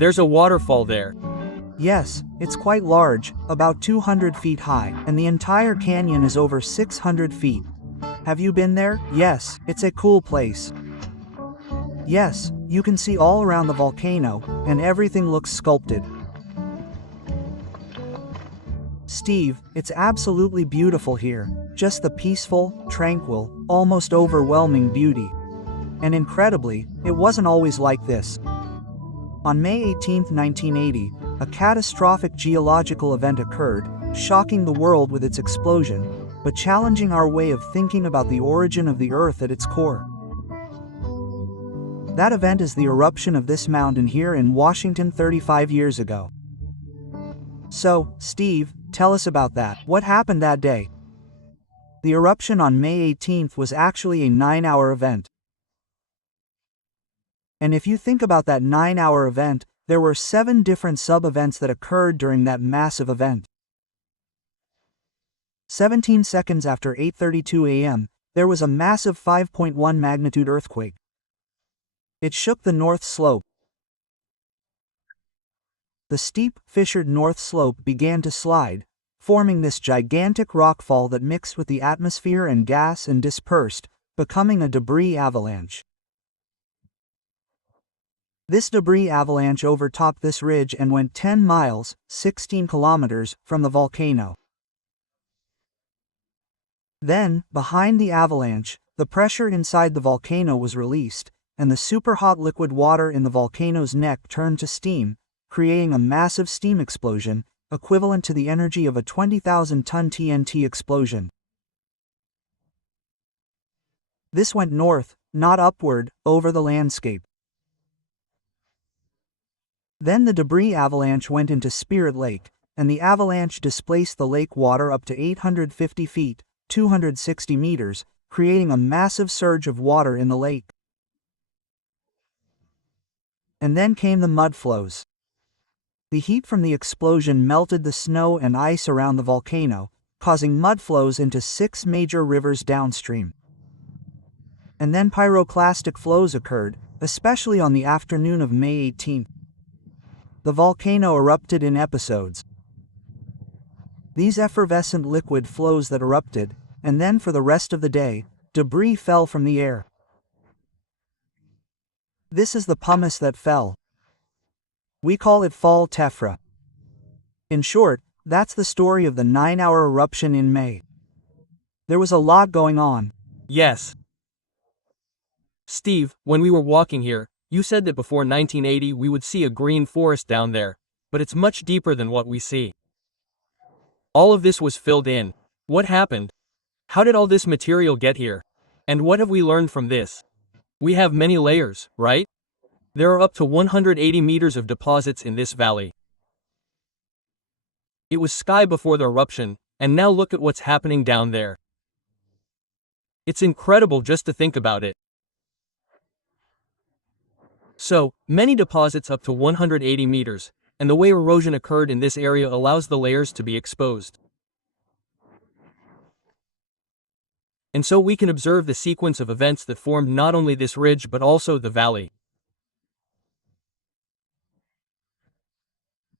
There's a waterfall there. Yes, it's quite large, about 200 feet high, and the entire canyon is over 600 feet. Have you been there? Yes, it's a cool place. Yes, you can see all around the volcano, and everything looks sculpted. Steve, it's absolutely beautiful here, just the peaceful, tranquil, almost overwhelming beauty. And incredibly, it wasn't always like this. On May 18, 1980, a catastrophic geological event occurred, shocking the world with its explosion, but challenging our way of thinking about the origin of the Earth at its core. That event is the eruption of this mountain here in Washington 35 years ago. So, Steve, tell us about that. What happened that day? The eruption on May 18th was actually a 9-hour event. And if you think about that 9-hour event, there were 7 different sub-events that occurred during that massive event. 17 seconds after 8:32 a.m., there was a massive 5.1 magnitude earthquake. It shook the north slope. The steep, fissured north slope began to slide, forming this gigantic rockfall that mixed with the atmosphere and gas and dispersed, becoming a debris avalanche. This debris avalanche overtopped this ridge and went 10 miles, 16 kilometers, from the volcano. Then, behind the avalanche, the pressure inside the volcano was released, and the superhot liquid water in the volcano's neck turned to steam, creating a massive steam explosion, equivalent to the energy of a 20,000-ton TNT explosion. This went north, not upward, over the landscape. Then the debris avalanche went into Spirit Lake, and the avalanche displaced the lake water up to 850 feet, 260 meters, creating a massive surge of water in the lake. And then came the mud flows. The heat from the explosion melted the snow and ice around the volcano, causing mud flows into 6 major rivers downstream. And then pyroclastic flows occurred, especially on the afternoon of May 18th. The volcano erupted in episodes. These effervescent liquid flows that erupted, and then for the rest of the day, debris fell from the air. This is the pumice that fell. We call it fall tephra. In short, that's the story of the 9-hour eruption in May. There was a lot going on. Yes. Steve, when we were walking here, you said that before 1980 we would see a green forest down there, but it's much deeper than what we see. All of this was filled in. What happened? How did all this material get here? And what have we learned from this? We have many layers, right? There are up to 180 meters of deposits in this valley. It was sky before the eruption, and now look at what's happening down there. It's incredible just to think about it. So, many deposits up to 180 meters, and the way erosion occurred in this area allows the layers to be exposed. And so we can observe the sequence of events that formed not only this ridge but also the valley.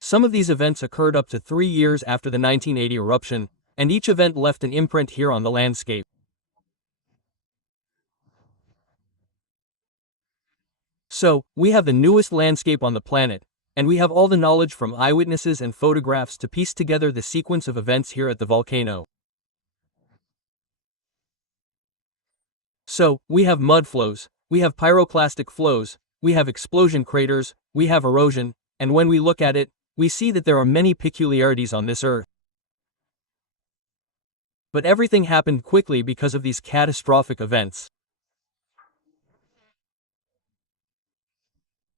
Some of these events occurred up to 3 years after the 1980 eruption, and each event left an imprint here on the landscape. So, we have the newest landscape on the planet, and we have all the knowledge from eyewitnesses and photographs to piece together the sequence of events here at the volcano. So, we have mud flows, we have pyroclastic flows, we have explosion craters, we have erosion, and when we look at it, we see that there are many peculiarities on this Earth. But everything happened quickly because of these catastrophic events.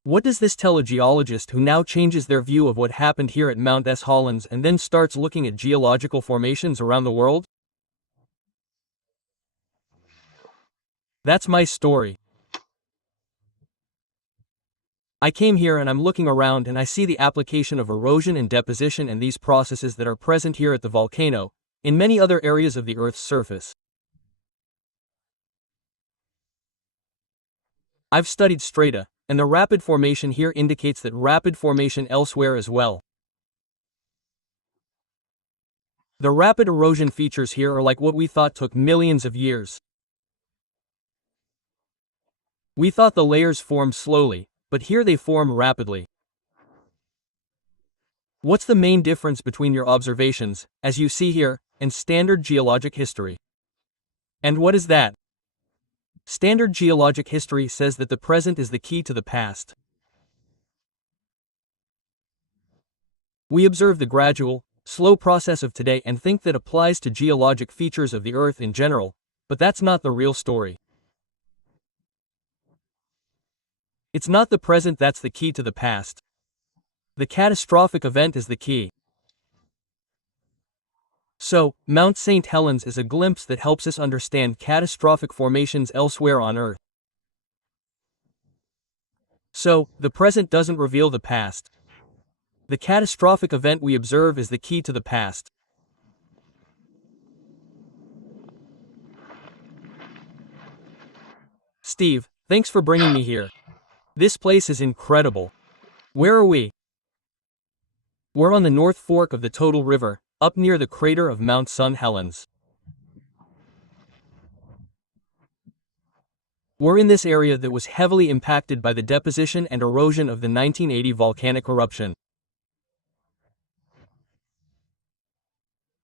What does this tell a geologist who now changes their view of what happened here at Mount St Helens and then starts looking at geological formations around the world? That's my story. I came here and I'm looking around and I see the application of erosion and deposition and these processes that are present here at the volcano, in many other areas of the Earth's surface. I've studied strata, and the rapid formation here indicates that rapid formation elsewhere as well. The rapid erosion features here are like what we thought took millions of years. We thought the layers formed slowly, but here they form rapidly. What's the main difference between your observations, as you see here, and standard geologic history? And what is that? Standard geologic history says that the present is the key to the past. We observe the gradual, slow process of today and think that applies to geologic features of the Earth in general, but that's not the real story. It's not the present that's the key to the past. The catastrophic event is the key. So, Mount St. Helens is a glimpse that helps us understand catastrophic formations elsewhere on Earth. So, the present doesn't reveal the past. The catastrophic event we observe is the key to the past. Steve, thanks for bringing me here. This place is incredible. Where are we? We're on the North Fork of the Total River, up near the crater of Mount St. Helens. We're in this area that was heavily impacted by the deposition and erosion of the 1980 volcanic eruption.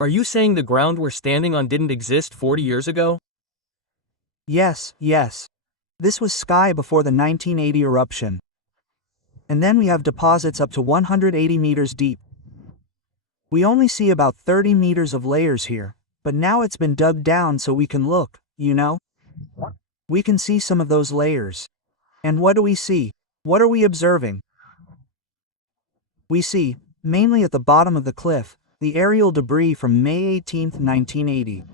Are you saying the ground we're standing on didn't exist 40 years ago? Yes. This was sky before the 1980 eruption. And then we have deposits up to 180 meters deep. We only see about 30 meters of layers here, but now it's been dug down so we can look, you know? We can see some of those layers. And what do we see? What are we observing? We see, mainly at the bottom of the cliff, the aerial debris from May 18, 1980.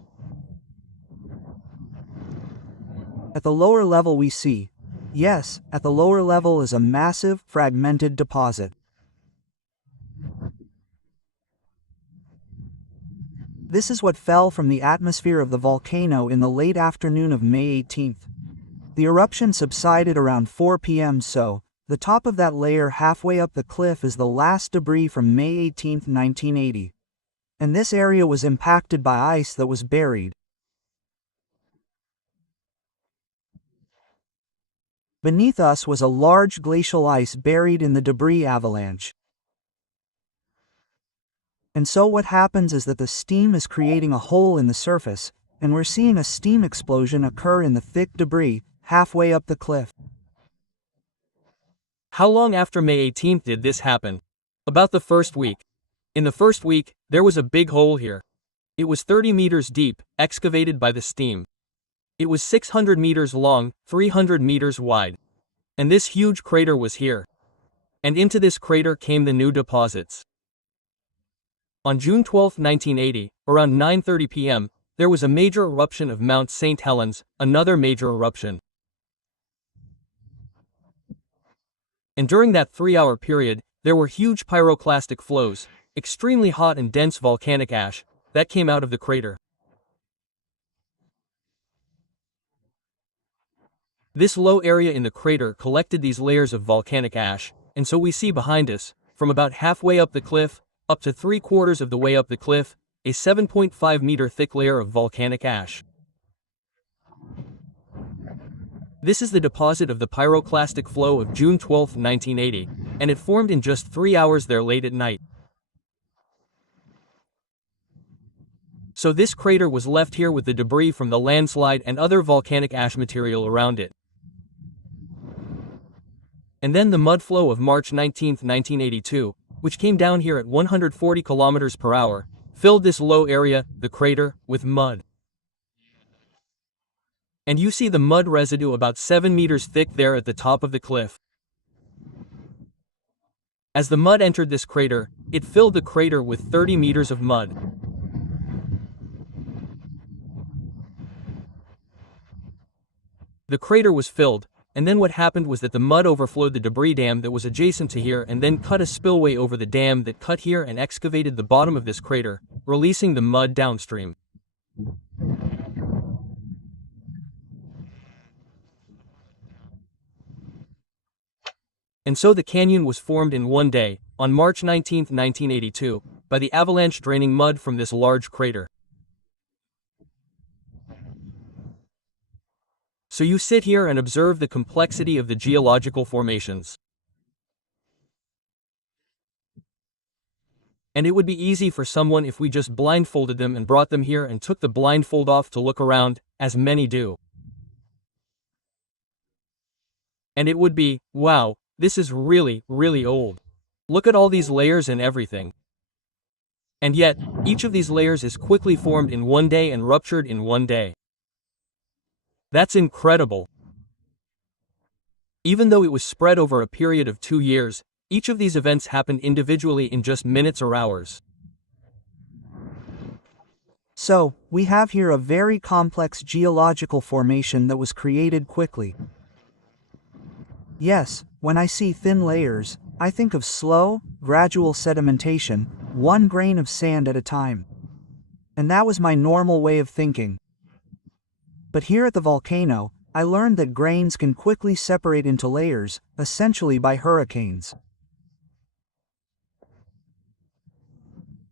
At the lower level we see, yes, at the lower level is a massive, fragmented deposit. This is what fell from the atmosphere of the volcano in the late afternoon of May 18th. The eruption subsided around 4 p.m. so, the top of that layer halfway up the cliff is the last debris from May 18, 1980. And this area was impacted by ice that was buried. Beneath us was a large glacial ice buried in the debris avalanche. And so what happens is that the steam is creating a hole in the surface, and we're seeing a steam explosion occur in the thick debris, halfway up the cliff. How long after May 18th did this happen? About the first week. In the first week, there was a big hole here. It was 30 meters deep, excavated by the steam. It was 600 meters long, 300 meters wide. And this huge crater was here. And into this crater came the new deposits. On June 12, 1980, around 9:30 p.m., there was a major eruption of Mount St. Helens, another major eruption. And during that 3-hour period, there were huge pyroclastic flows, extremely hot and dense volcanic ash, that came out of the crater. This low area in the crater collected these layers of volcanic ash, and so we see behind us, from about halfway up the cliff, up to 3/4 of the way up the cliff, a 7.5 meter thick layer of volcanic ash. This is the deposit of the pyroclastic flow of June 12, 1980, and it formed in just 3 hours there late at night. So this crater was left here with the debris from the landslide and other volcanic ash material around it. And then the mud flow of March 19, 1982, which came down here at 140 kilometers per hour, filled this low area, the crater, with mud. And you see the mud residue about 7 meters thick there at the top of the cliff. As the mud entered this crater, it filled the crater with 30 meters of mud. The crater was filled, and then what happened was that the mud overflowed the debris dam that was adjacent to here and then cut a spillway over the dam that cut here and excavated the bottom of this crater, releasing the mud downstream. And so the canyon was formed in one day, on March 19, 1982, by the avalanche draining mud from this large crater. So you sit here and observe the complexity of the geological formations. And it would be easy for someone if we just blindfolded them and brought them here and took the blindfold off to look around, as many do. And it would be, wow, this is really, really old. Look at all these layers and everything. And yet, each of these layers is quickly formed in one day and ruptured in one day. That's incredible. Even though it was spread over a period of 2 years, each of these events happened individually in just minutes or hours. So, we have here a very complex geological formation that was created quickly. Yes, when I see thin layers, I think of slow, gradual sedimentation, 1 grain of sand at a time. And that was my normal way of thinking. But here at the volcano, I learned that grains can quickly separate into layers, essentially by hurricanes.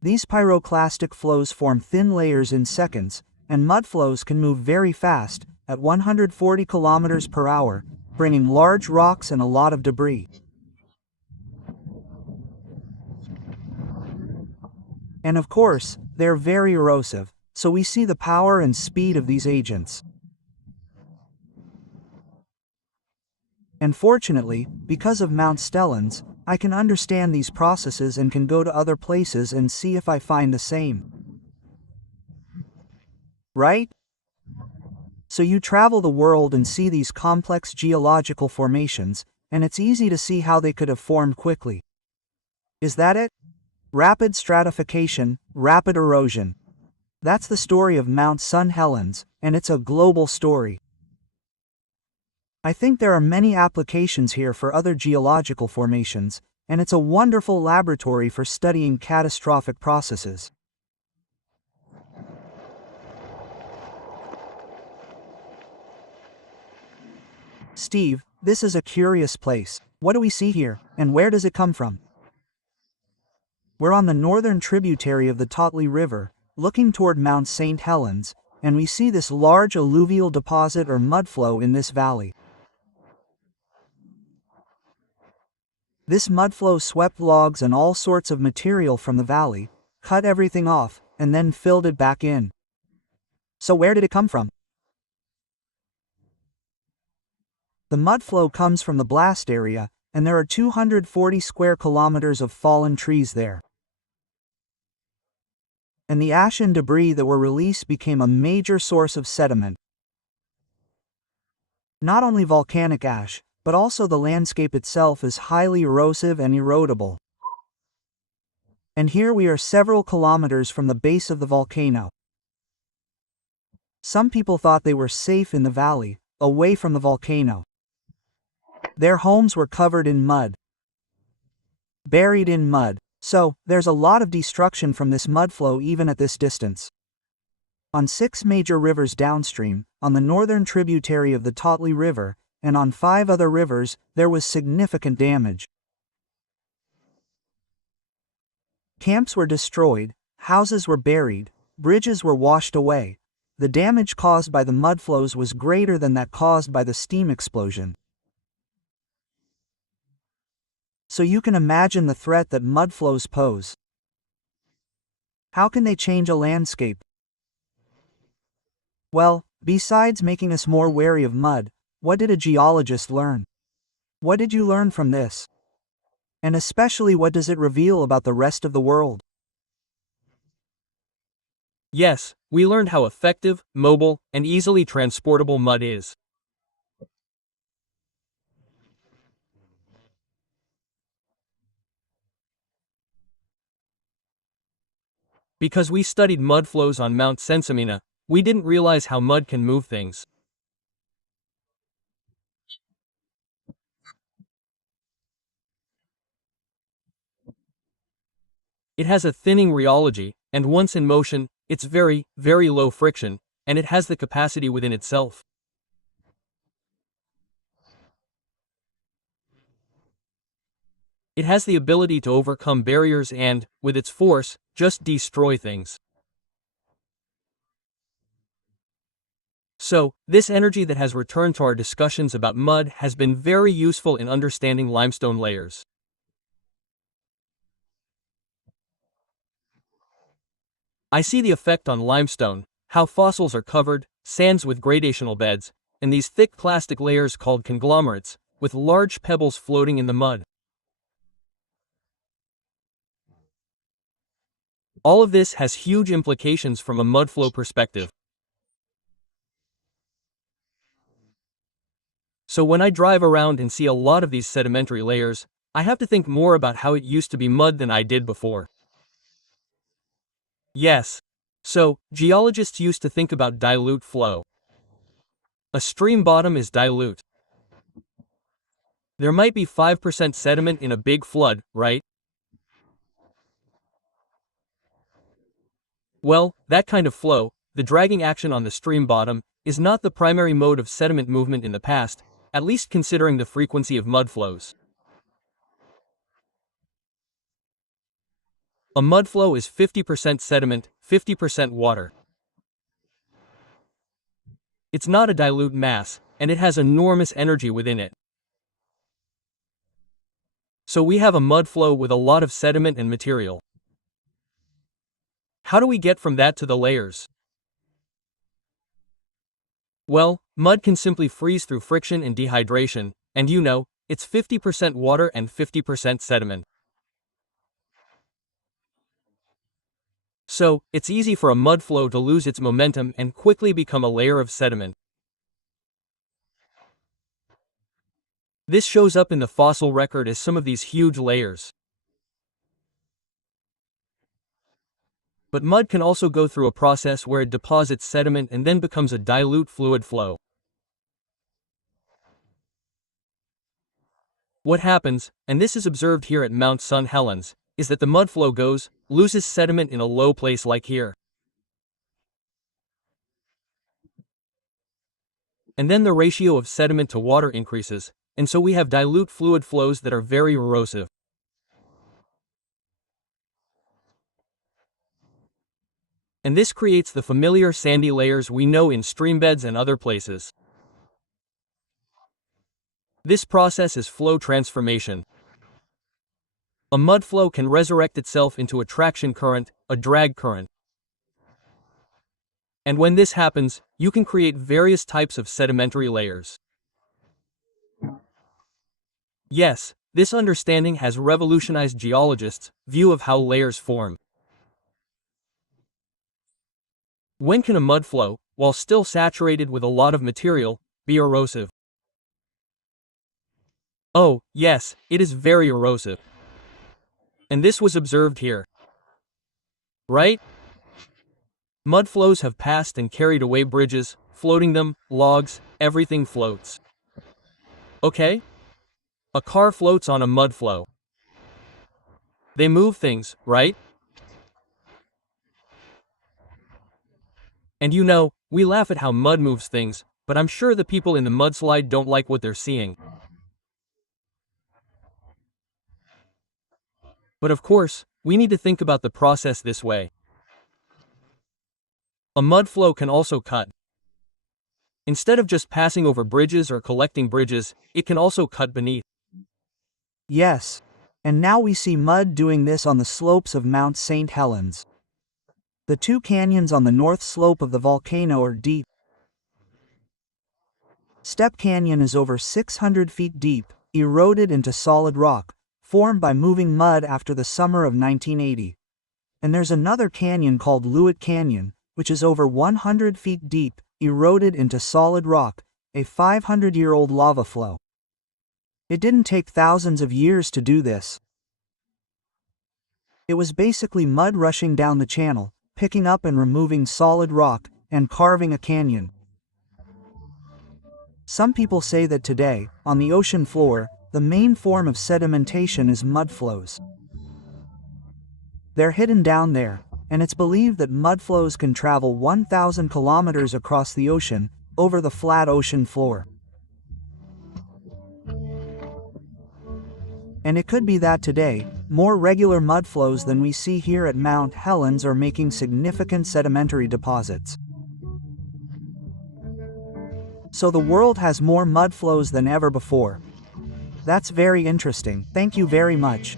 These pyroclastic flows form thin layers in seconds, and mud flows can move very fast, at 140 kilometers per hour, bringing large rocks and a lot of debris. And of course, they're very erosive, so we see the power and speed of these agents. And fortunately, because of Mount St Helens, I can understand these processes and can go to other places and see if I find the same. Right? So you travel the world and see these complex geological formations, and it's easy to see how they could have formed quickly. Is that it? Rapid stratification, rapid erosion. That's the story of Mount St Helens, and it's a global story. I think there are many applications here for other geological formations, and it's a wonderful laboratory for studying catastrophic processes. Steve, this is a curious place. What do we see here, and where does it come from? We're on the northern tributary of the Totley River, looking toward Mount St Helens, and we see this large alluvial deposit or mudflow in this valley. This mudflow swept logs and all sorts of material from the valley, cut everything off, and then filled it back in. So where did it come from? The mudflow comes from the blast area, and there are 240 square kilometers of fallen trees there. And the ash and debris that were released became a major source of sediment. Not only volcanic ash, but also the landscape itself is highly erosive and erodible. And here we are several kilometers from the base of the volcano. Some people thought they were safe in the valley, away from the volcano. Their homes were covered in mud, buried in mud, so there's a lot of destruction from this mudflow even at this distance. On 6 major rivers downstream, on the northern tributary of the Totley River, and on 5 other rivers, there was significant damage. Camps were destroyed, houses were buried, bridges were washed away. The damage caused by the mudflows was greater than that caused by the steam explosion. So you can imagine the threat that mudflows pose. How can they change a landscape? Well, besides making us more wary of mud, what did a geologist learn? What did you learn from this? And especially, what does it reveal about the rest of the world? Yes, we learned how effective, mobile, and easily transportable mud is. Because we studied mud flows on Mount St Helens, we didn't realize how mud can move things. It has a thinning rheology, and once in motion, it's very, very low friction, and it has the capacity within itself. It has the ability to overcome barriers and, with its force, just destroy things. So, this energy that has returned to our discussions about mud has been very useful in understanding limestone layers. I see the effect on limestone, how fossils are covered, sands with gradational beds, and these thick plastic layers called conglomerates, with large pebbles floating in the mud. All of this has huge implications from a mudflow perspective. So when I drive around and see a lot of these sedimentary layers, I have to think more about how it used to be mud than I did before. Yes. So, geologists used to think about dilute flow. A stream bottom is dilute. There might be 5% sediment in a big flood, right? Well, that kind of flow, the dragging action on the stream bottom, is not the primary mode of sediment movement in the past, at least considering the frequency of mud flows. A mudflow is 50% sediment, 50% water. It's not a dilute mass, and it has enormous energy within it. So we have a mudflow with a lot of sediment and material. How do we get from that to the layers? Well, mud can simply freeze through friction and dehydration, and it's 50% water and 50% sediment. So, it's easy for a mudflow to lose its momentum and quickly become a layer of sediment. This shows up in the fossil record as some of these huge layers. But mud can also go through a process where it deposits sediment and then becomes a dilute fluid flow. What happens, and this is observed here at Mount St Helens, is that the mudflow loses sediment in a low place like here. And then the ratio of sediment to water increases, and so we have dilute fluid flows that are very erosive. And this creates the familiar sandy layers we know in streambeds and other places. This process is flow transformation. A mudflow can resurrect itself into a traction current, a drag current. And when this happens, you can create various types of sedimentary layers. Yes, this understanding has revolutionized geologists' view of how layers form. When can a mudflow, while still saturated with a lot of material, be erosive? Oh, yes, it is very erosive. And this was observed here. Right? Mudflows have passed and carried away bridges, floating them, logs, everything floats. Okay? A car floats on a mudflow. They move things, right? And we laugh at how mud moves things, but I'm sure the people in the mudslide don't like what they're seeing. But of course, we need to think about the process this way. A mudflow can also cut. Instead of just passing over bridges or collecting bridges, it can also cut beneath. Yes. And now we see mud doing this on the slopes of Mount St Helens. The two canyons on the north slope of the volcano are deep. Step Canyon is over 600 feet deep, eroded into solid rock, formed by moving mud after the summer of 1980. And there's another canyon called Lewitt Canyon, which is over 100 feet deep, eroded into solid rock, a 500-year-old lava flow. It didn't take thousands of years to do this. It was basically mud rushing down the channel, picking up and removing solid rock, and carving a canyon. Some people say that today, on the ocean floor, the main form of sedimentation is mudflows. They're hidden down there, and it's believed that mudflows can travel 1,000 kilometers across the ocean, over the flat ocean floor. And it could be that today, more regular mud flows than we see here at Mount Helens are making significant sedimentary deposits. So the world has more mud flows than ever before. That's very interesting, thank you very much.